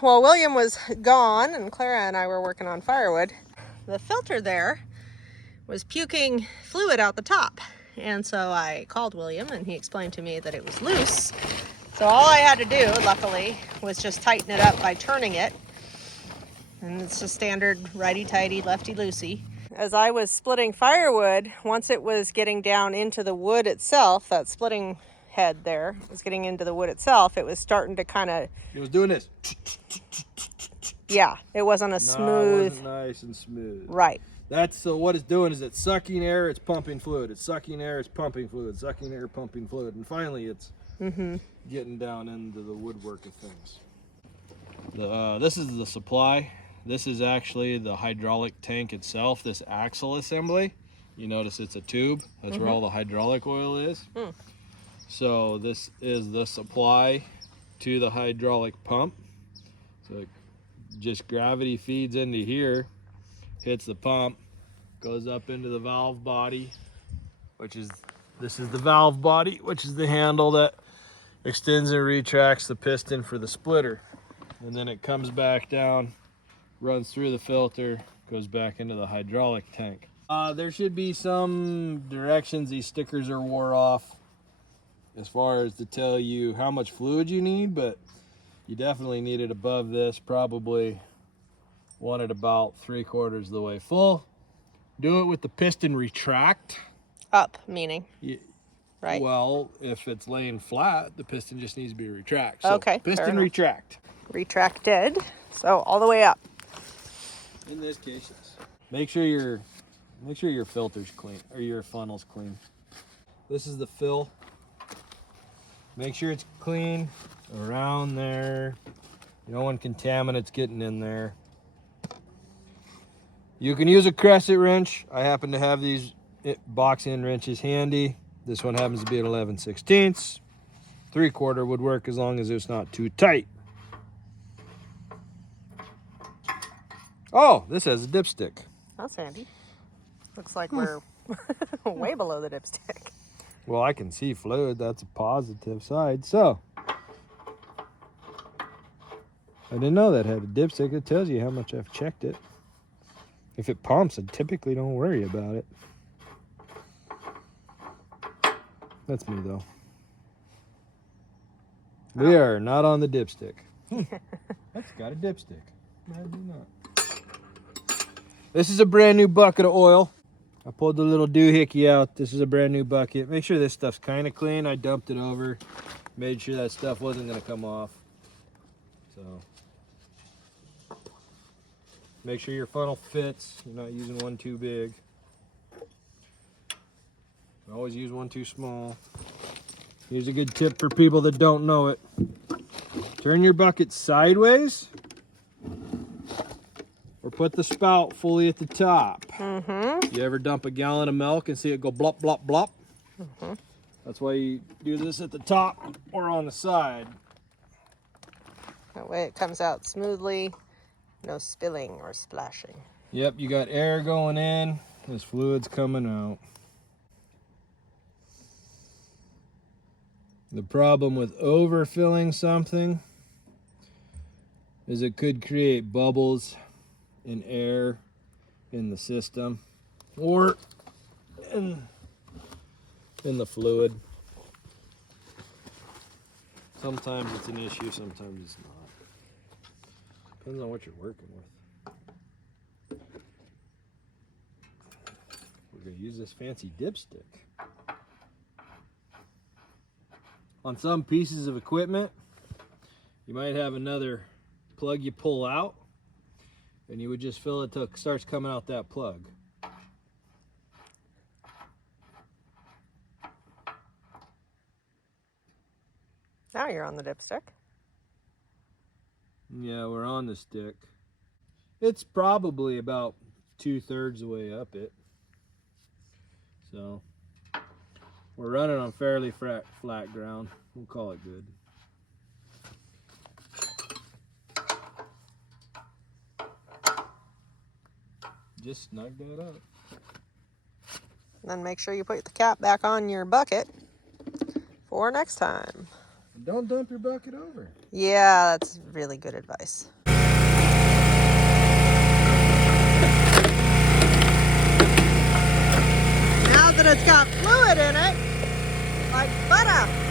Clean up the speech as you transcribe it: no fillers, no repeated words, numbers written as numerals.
while William was gone and Clara and I were working on firewood, the filter there was puking fluid out the top. And so I called William and he explained to me that it was loose. So all I had to do, luckily, was just tighten it up by turning it. And it's a standard righty-tighty, lefty-loosey. As I was splitting firewood, once it was getting down into the wood itself, that splitting head there was getting into the wood itself, it was starting to kind of... It was doing this. Yeah, it wasn't a smooth... It wasn't nice and smooth. Right. That's so what it's doing is it's sucking air, it's pumping fluid. It's sucking air, it's pumping fluid. Sucking air, pumping fluid. And finally it's getting down into the woodwork of things. This is the supply. This is actually the hydraulic tank itself, this axle assembly. You notice it's a tube. That's where all the hydraulic oil is. So this is the supply to the hydraulic pump. So it just gravity feeds into here, hits the pump, goes up into the valve body, this is the valve body, which is the handle that extends and retracts the piston for the splitter. And then it comes back down, runs through the filter, goes back into the hydraulic tank. There should be some directions. These stickers are wore off as far as to tell you how much fluid you need, but you definitely need it above this. Probably want it about 3/4 of the way full. Do it with the piston retract. Up, meaning? Right. Well, if it's laying flat, the piston just needs to be retract. So okay. Piston retract. Retracted. So all the way up. In this case, yes. Make sure your filter's clean or your funnel's clean. This is the fill. Make sure it's clean around there. You don't want contaminants getting in there. You can use a crescent wrench. I happen to have these box end wrenches handy. This one happens to be an 11/16. 3/4 would work as long as it's not too tight. Oh, this has a dipstick. That's handy. Looks like we're way below the dipstick. Well, I can see fluid. That's a positive side. So, I didn't know that had a dipstick. It tells you how much I've checked it. If it pumps, I typically don't worry about it. That's me, though. We are not on the dipstick. That's got a dipstick. I do not. This is a brand new bucket of oil. I pulled the little doohickey out. This is a brand new bucket. Make sure this stuff's kind of clean. I dumped it over. Made sure that stuff wasn't going to come off. So, make sure your funnel fits. You're not using one too big. Always use one too small. Here's a good tip for people that don't know it. Turn your bucket sideways. Or put the spout fully at the top. You ever dump a gallon of milk and see it go blop, blop, blop? That's why you do this at the top or on the side. That way it comes out smoothly, no spilling or splashing. Yep, you got air going in, this fluid's coming out. The problem with overfilling something is it could create bubbles in air in the system or in the fluid. Sometimes it's an issue, sometimes it's not. Depends on what you're working with. We're going to use this fancy dipstick. On some pieces of equipment, you might have another plug you pull out, and you would just fill it till it starts coming out that plug. Now you're on the dipstick. Yeah, we're on the stick. It's probably about 2/3 the way up it. So, we're running on fairly flat ground. We'll call it good. Just snug that up. Then make sure you put the cap back on your bucket for next time. Don't dump your bucket over. Yeah, that's really good advice. Now that it's got fluid in it, like butter.